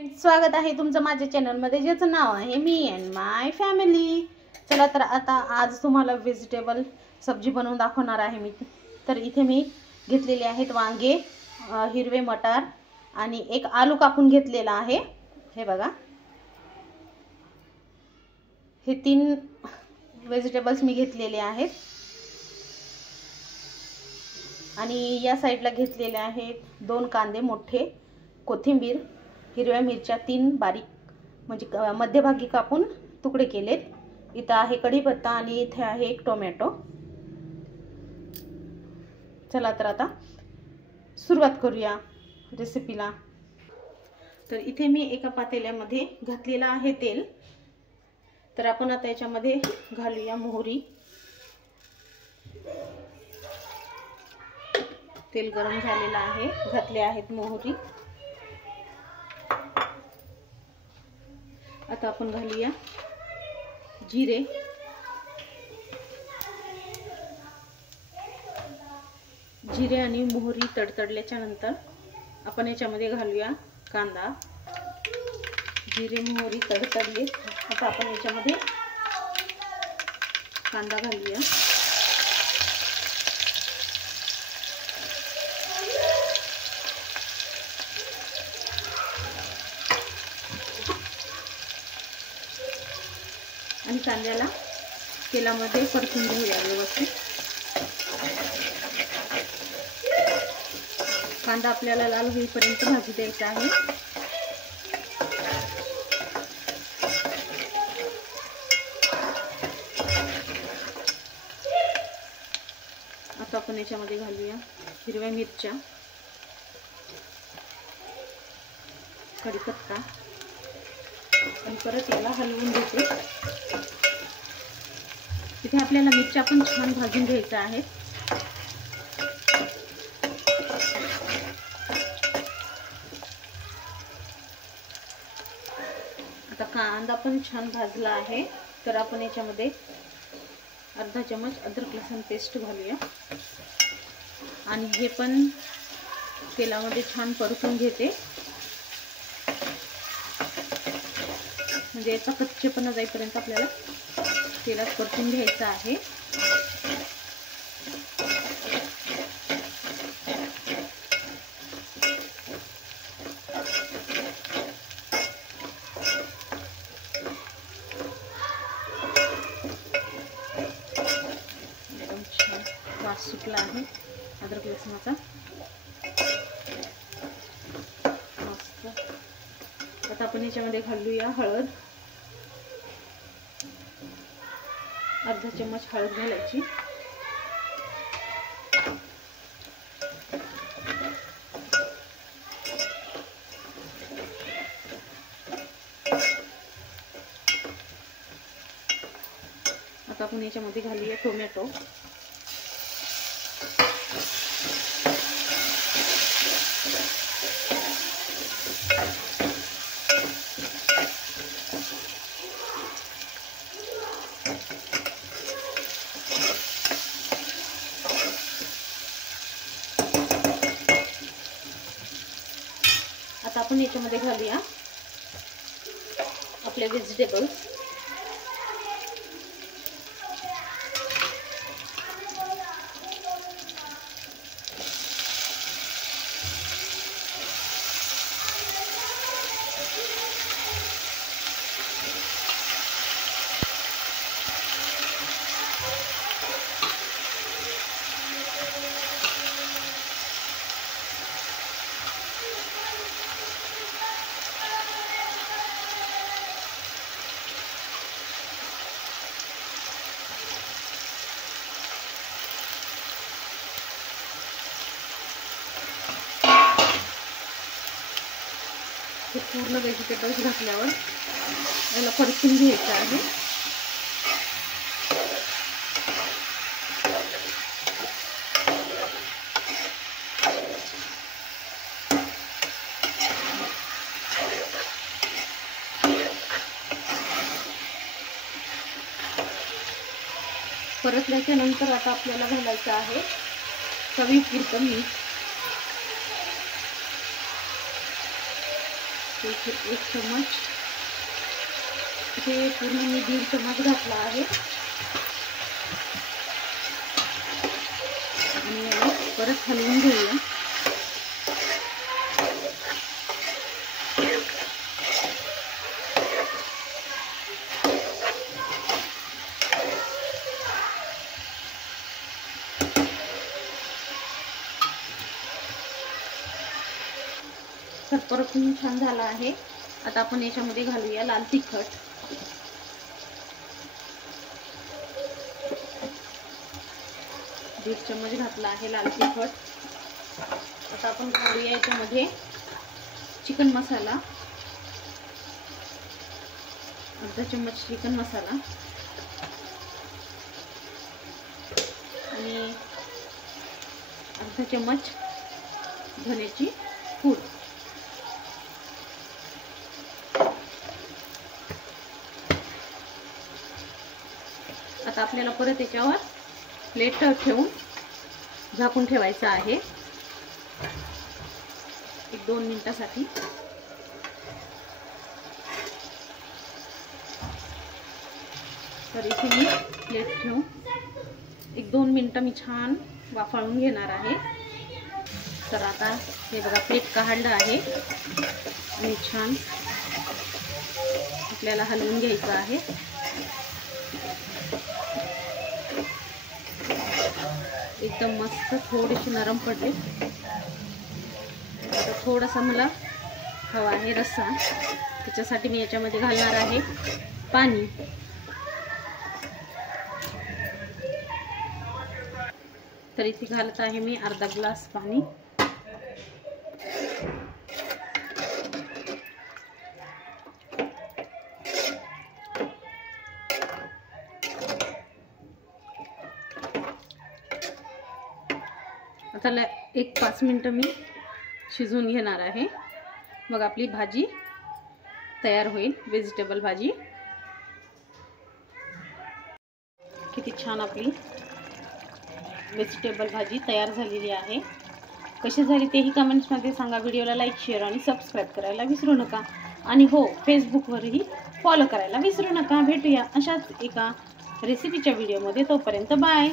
स्वागत आहे तुमचं माझ्या चॅनलमध्ये, ज्याचं नाव आहे मी अँड माय फॅमिली। चला तर आता आज तुम्हाला व्हेजिटेबल सब्जी बनवून दाखवणार आहे मी। तर इथे मी घेतलेले आहेत वांगे, हिरवे मटार आणि एक आलू कापून घेतलेला आहे। हे बघा, हे 3 व्हेजिटेबल्स मी घेतलेले आहेत। आणि या साईडला घेतलेले आहेत 2 कांदे मोठे, कोथिंबीर, हिरव्या मिरच्या 3 बारीक म्हणजे मध्यभागी कापून तुकडे केलेत। इथं आहे कढीपत्ता आणि इथे आहे एक टोमॅटो। चला तर आता सुरुवात करूया रेसिपीला। तर इथे मी एका पातेल्यामध्ये घातलेला आहे तेल। तर आपण आता याच्यामध्ये घालूया मोहरी। तेल गरम झालेलं आहे, घातले आहेत मोहरी। आता आपण घालूया जिरे, जिरे आणि मोहरी तडतडल्याच्या नंतर आपण याच्यामध्ये घालूया कांदा। जिरे मोहरी तडतडले, आता आपण याच्यामध्ये कांदा घालूया। आणि कांद्याला तेलामध्ये परतून घेऊया व्यवस्थित। कांदा आपल्याला लाल होईपर्यंत भाजू द्यायचा आहे। आता आपण याच्यामध्ये घालूया हिरव्या मिरच्या, कढीपत्ता आणि परत याला हलवून घेते। इथे आपल्याला मिरच्या पण छान भाजून घ्यायचा आहे। आता कांदा पण छान भाजला आहे, तर आपण याच्यामध्ये अर्धा चमच अद्रक लसूण पेस्ट घालूया आणि हे पण तेलामध्ये छान परतून घेते, म्हणजे याचा कच्चेपणा जाईपर्यंत आपल्याला तेलात परतून घ्यायचा आहे। एकदम छान वास सुटला आहे अद्रक लसणाचा, मस्त। आता आपण याच्यामध्ये घालूया हळद, अर्धा चम्मच हळद घालायची। आता आपण याच्यामध्ये घालूया टोमॅटो। आता आपण याच्यामध्ये घालूया आपले व्हेजिटेबल्स। हे पूर्ण व्हेजिटेबल्स घातल्यावर याला परतून घ्यायचं आहे। परतल्याच्या नंतर आता आपल्याला घालायचं आहे चवीपुरतं मीठ। इथे 1 चम्मच, इथे पूर्ण मी 1.5 चम्मच घातला आहे आणि याला परत हलवून घेऊया. तर परतून छान झाला आहे. आता आपण याच्यामध्ये घालूया लाल तिखट. दीड चम्मच घातला आहे लाल तिखट. आता आपण घालूया याच्यामध्ये चिकन मसाला, अर्धा चम्मच चिकन मसाला आणि अर्धा चम्मच धण्याची पूड. आता आपल्याला परत याच्यावर प्लेट ठेवून झाकून ठेवायचं आहे 1-2 मिनिटासाठी. तर इथे मी प्लेट ठेवून 1-2 मिनिटं मी छान वाफाळून घेणार आहे. तर आता हे बघा प्लेट काढलं आहे आणि छान आपल्याला हलवून घ्यायचं आहे. एकदम मस्त थोडीशी नरम पडले. आता थोडासा मला हवा आहे रस्सा, त्याच्यासाठी मी याच्यामध्ये घालणार आहे पाणी. तर इथे घालत आहे मी अर्धा ग्लास पाणी. आता 1-5 मिनिटं मी शिजवून घेणार आहे. मग आपली भाजी तयार होईल, व्हेजिटेबल भाजी. किती छान आपली व्हेजिटेबल भाजी तयार झालेली आहे. कशी झाली तेही कमेंट्समध्ये सांगा. व्हिडिओला लाईक, शेअर आणि सबस्क्राईब करायला विसरू नका. आणि हो, फेसबुकवरही फॉलो करायला विसरू नका. भेटूया अशाच एका रेसिपीच्या व्हिडिओमध्ये. तोपर्यंत बाय.